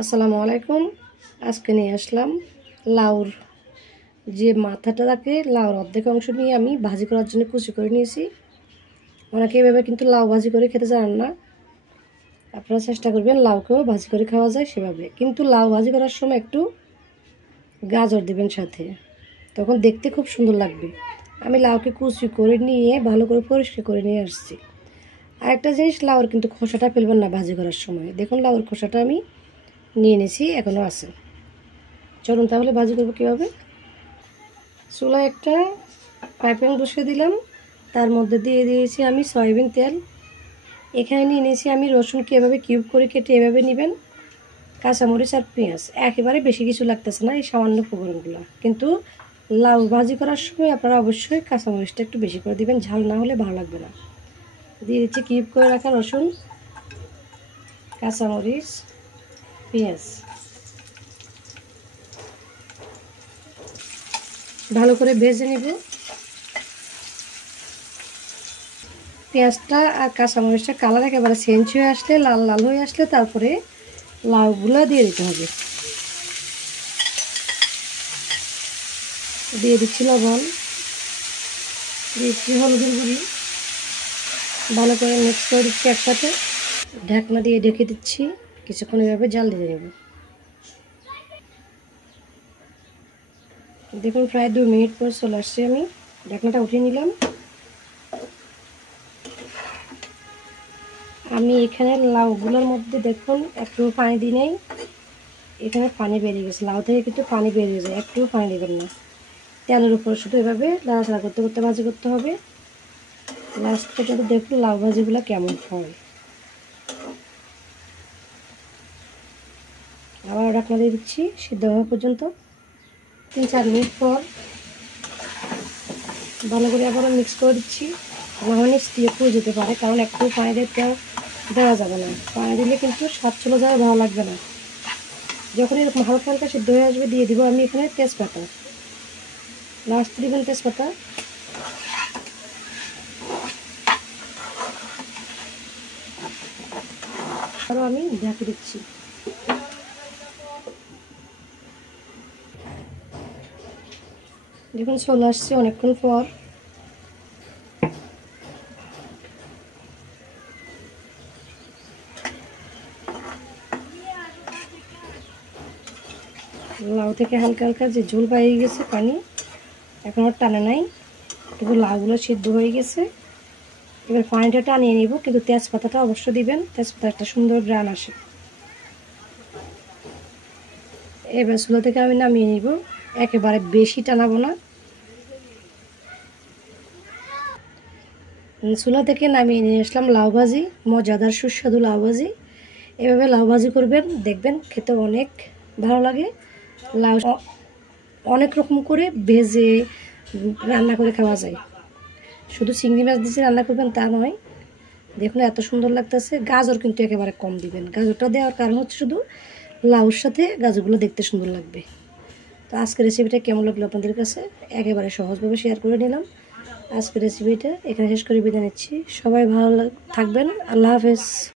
আসসালামু আলাইকুম। আজকে নিয়ে আসলাম লাউর যে মাথাটা থাকে, লাউর অর্ধেক অংশ নিয়ে আমি ভাজি করার জন্য কুচি করে নিয়েছি। অনেকে এভাবে কিন্তু লাউ ভাজি করে খেতে জানেন না, আপনারা চেষ্টা করবেন লাউকেও ভাজি করে খাওয়া যায় সেভাবে। কিন্তু লাউ ভাজি করার সময় একটু গাজর দেবেন সাথে, তখন দেখতে খুব সুন্দর লাগবে। আমি লাউকে কুচি করে নিয়ে ভালো করে পরিষ্কার করে নিয়ে আসছি। আরেকটা জিনিস, লাউর কিন্তু খোসাটা ফেলবেন না ভাজি করার সময়। দেখুন লাউর খোসাটা আমি নিয়ে নিয়েছি, এখনও আছে। চলুন তাহলে ভাজি করবো কীভাবে। চুলায় একটা ফ্রাই প্যান বসিয়ে দিলাম, তার মধ্যে দিয়ে দিয়েছি আমি সয়াবিন তেল। এখানে নিয়ে নিয়েছি আমি রসুনকে এভাবে কিউব করে কেটে এভাবে নেবেন, কাঁচামরিচ আর পেঁয়াজ। একেবারে বেশি কিছু লাগতেছে না এই সামান্য উপকরণগুলো, কিন্তু লাউ ভাজি করার সময় আপনারা অবশ্যই কাঁচামরিচটা একটু বেশি করে দিবেন, ঝাল না হলে ভালো লাগবে না। দিয়ে দিচ্ছি কিউব করে রাখা রসুন, কাঁচামরিচ, পেঁয়াজ। ভালো করে ভেজে নেব। পেঁয়াজটা আর কাঁচামরিচটা কালার একেবারে চেঞ্জ হয়ে আসলে, লাল লাল হয়ে আসলে, তারপরে লাউগুলো দিয়ে দিতে হবে। দিয়ে দিচ্ছি লবণ, দিচ্ছি হলুদের গুঁড়ি, ভালো করে মিক্স করে দিচ্ছি একসাথে। ঢাকনা দিয়ে ঢেকে দিচ্ছি, কিছুক্ষণ এভাবে জাল দিয়ে নেব। দেখুন প্রায় 2 মিনিট পর চলে আসছে, আমি ঢাকনাটা উঠিয়ে নিলাম। আমি এখানে লাউগুলোর মধ্যে দেখুন একটু পানি দিই নাই, এখানে পানি বেরিয়ে গেছে। লাউ থেকে কিন্তু পানি বেরিয়ে যায়, একটু পানি দেবেন না। তেলের উপর শুধু এভাবে নাড়াচাড়া করতে করতে ভাজি করতে হবে। লাস্ট থেকে দেখুন লাউ ভাজিগুলো কেমন হয়। আবার ঢাকনা দিয়ে দিচ্ছি সিদ্ধ হওয়া পর্যন্ত। 3-4 মিনিট পর ভালো করে আবারও মিক্স করে দিচ্ছি। নাহলে দিয়ে পুড়ে যেতে পারে, কারণ একটু পানি দেওয়া যাবে না। পানি দিলে কিন্তু স্বাদ চলে যাবে, ভালো লাগবে না। যখন এরকম হালকা হালকা সিদ্ধ হয়ে আসবে, দিয়ে দিব আমি এখানে তেজপাতা। লাস্ট দিবেন তেজপাতা। আরও আমি ঢেকে দিচ্ছি। দেখুন চলে আসছে অনেকক্ষণ পর। লাউ থেকে হালকা হালকা যে ঝোল পাইয়ে গেছে পানি, এখন আর টানে নাই, কিন্তু লাউগুলো সিদ্ধ হয়ে গেছে। এবার পানিটা টানিয়ে নিব, কিন্তু তেজপাতাটা অবশ্য দিবেন, তেজপাতা একটা সুন্দর গ্রান আসে। এবার চুলা থেকে আমি নামিয়ে নিব, একেবারে বেশি টানাবো না। চুলা থেকে নামিয়ে নিয়ে আসলাম লাউ ভাজি, মজাদার সুস্বাদু লাউ ভাজি। এভাবে লাউ ভাজি করবেন, দেখবেন খেতে অনেক ভালো লাগে। লাউ অনেক রকম করে ভেজে রান্না করে খাওয়া যায়, শুধু চিংড়ি মাছ দিয়ে রান্না করবেন তা নয়। দেখুন এত সুন্দর লাগতেছে। গাজর কিন্তু একেবারে কম দিবেন, গাজরটা দেওয়ার কারণ হচ্ছে শুধু লাউর সাথে গাজরগুলো দেখতে সুন্দর লাগবে। তো আজকের রেসিপিটা কেমন লাগলো আপনাদের কাছে, একেবারে সহজভাবে শেয়ার করে নিলাম। আজকের রেসিপিটা এখানে শেষ করে বিদায় নিচ্ছি। সবাই ভালো থাকবেন। আল্লাহ হাফেজ।